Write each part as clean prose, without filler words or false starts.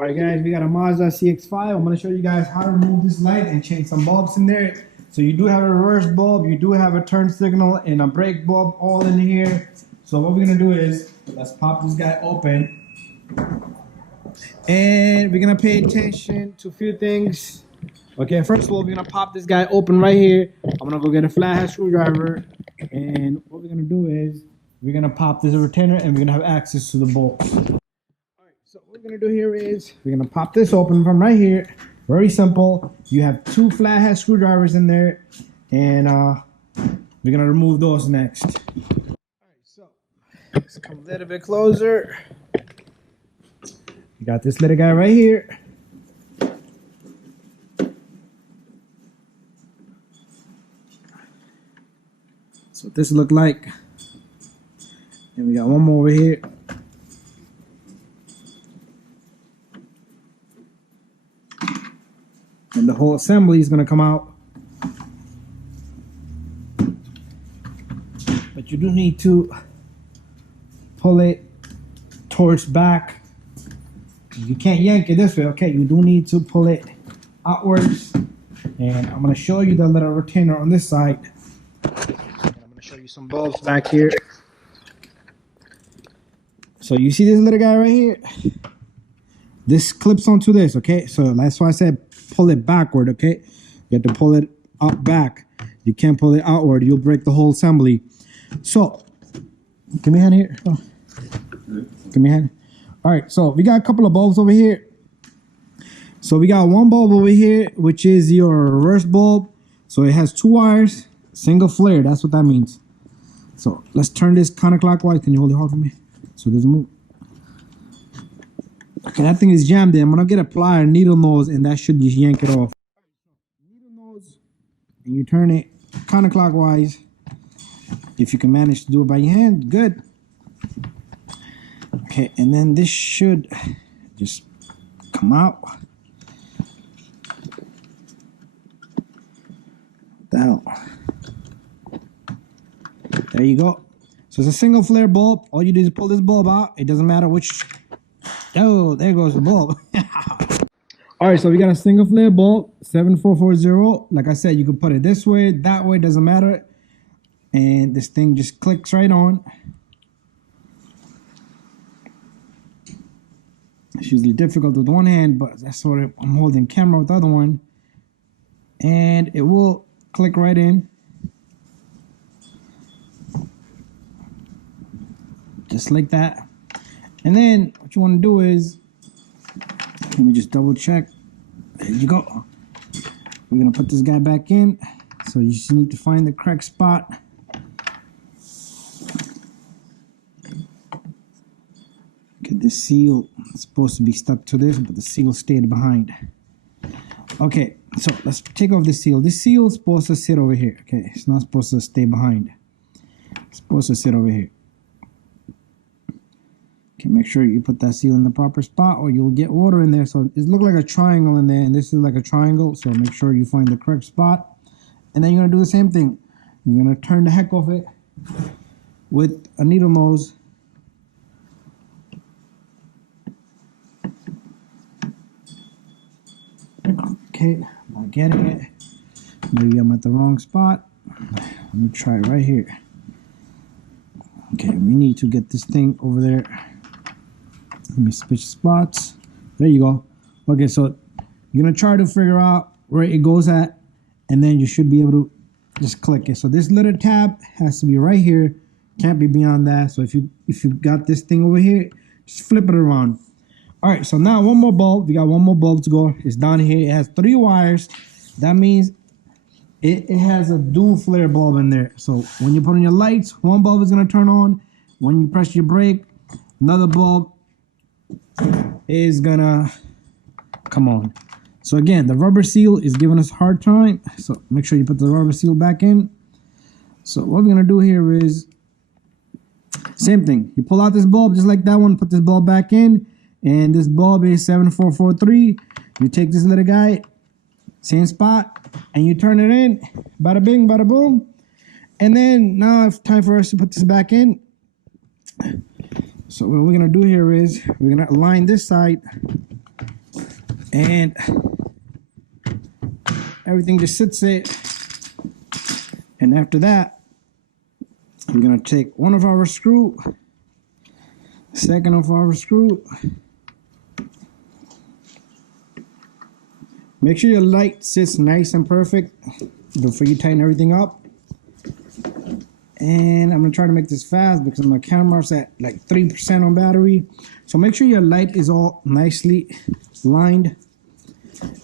All right, guys, we got a Mazda CX5. I'm going to show you guys how to remove this light and change some bulbs in there. So you do have a reverse bulb, you do have a turn signal, and a brake bulb all in here. So what we're going to do is, let's pop this guy open. And we're going to pay attention to a few things. Okay, first of all, we're going to pop this guy open right here. I'm going to go get a flathead screwdriver. And what we're going to do is, we're going to pop this retainer and we're going to have access to the bolts. So what we're going to do here is we're going to pop this open from right here. Very simple. You have two flathead screwdrivers in there, and we're going to remove those next. All right, so let's come a little bit closer. You got this little guy right here. That's what this look like. And we got one more over here. And the whole assembly is going to come out. But you do need to pull it towards back. You can't yank it this way, okay? You do need to pull it outwards. And I'm going to show you the little retainer on this side. And I'm going to show you some bulbs back here. So you see this little guy right here? This clips onto this, okay? So that's why I said pull it backward, okay? You have to pull it up back. You can't pull it outward. You'll break the whole assembly. So, give me a hand here. Oh. Give me a hand. All right, so we got a couple of bulbs over here. So we got one bulb over here, which is your reverse bulb. So it has two wires, single flare. That's what that means. So let's turn this counterclockwise. Can you hold it hard for me? So it doesn't move. Okay, that thing is jammed in. I'm gonna get a plier, needle nose, and that should just yank it off. Needle nose, and you turn it counterclockwise. If you can manage to do it by your hand, good. Okay, and then this should just come out. What the hell? There you go. So it's a single flare bulb. All you do is pull this bulb out. It doesn't matter which. Oh, there goes the bulb. All right, so we got a single flare bulb, 7440. Like I said, you can put it this way, that way, doesn't matter. And this thing just clicks right on. It's usually difficult with one hand, but that's what I'm holding camera with the other one. And it will click right in. Just like that. And then what you want to do is, let me just double check. There you go. We're going to put this guy back in. So you just need to find the correct spot. Okay, this seal is supposed to be stuck to this, but the seal stayed behind. Okay, so let's take off the seal. This seal is supposed to sit over here. Okay, it's not supposed to stay behind. It's supposed to sit over here. Okay, make sure you put that seal in the proper spot or you'll get water in there. So it looks like a triangle in there, and this is like a triangle. So make sure you find the correct spot. And then you're gonna do the same thing. You're gonna turn the heck off it with a needle nose. Okay, not getting it. Maybe I'm at the wrong spot. Let me try it right here. Okay, we need to get this thing over there. Let me switch spots. There you go. Okay, so you're gonna try to figure out where it goes at, and then you should be able to just click it. So this little tab has to be right here. Can't be beyond that. So if you got this thing over here, just flip it around. All right, so now one more bulb. We got one more bulb to go. It's down here. It has 3 wires. That means it has a dual flare bulb in there. So when you put on your lights, one bulb is gonna turn on. When you press your brake, another bulb is gonna come on. So again, the rubber seal is giving us a hard time. So make sure you put the rubber seal back in. So what we're gonna do here is same thing. You pull out this bulb just like that one, put this bulb back in, and this bulb is 7443. You take this little guy, same spot, and you turn it in. Bada bing, bada boom. And then now it's time for us to put this back in. So what we're gonna do here is we're gonna align this side And everything just sits there. And after that, we're gonna take one of our screw, second of our screw. Make sure your light sits nice and perfect before you tighten everything up. And I'm gonna try to make this fast because my camera's at like 3% on battery. So make sure your light is all nicely lined.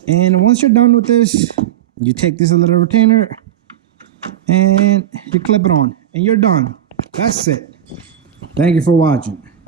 And once you're done with this, you take this little retainer and you clip it on and you're done. That's it. Thank you for watching.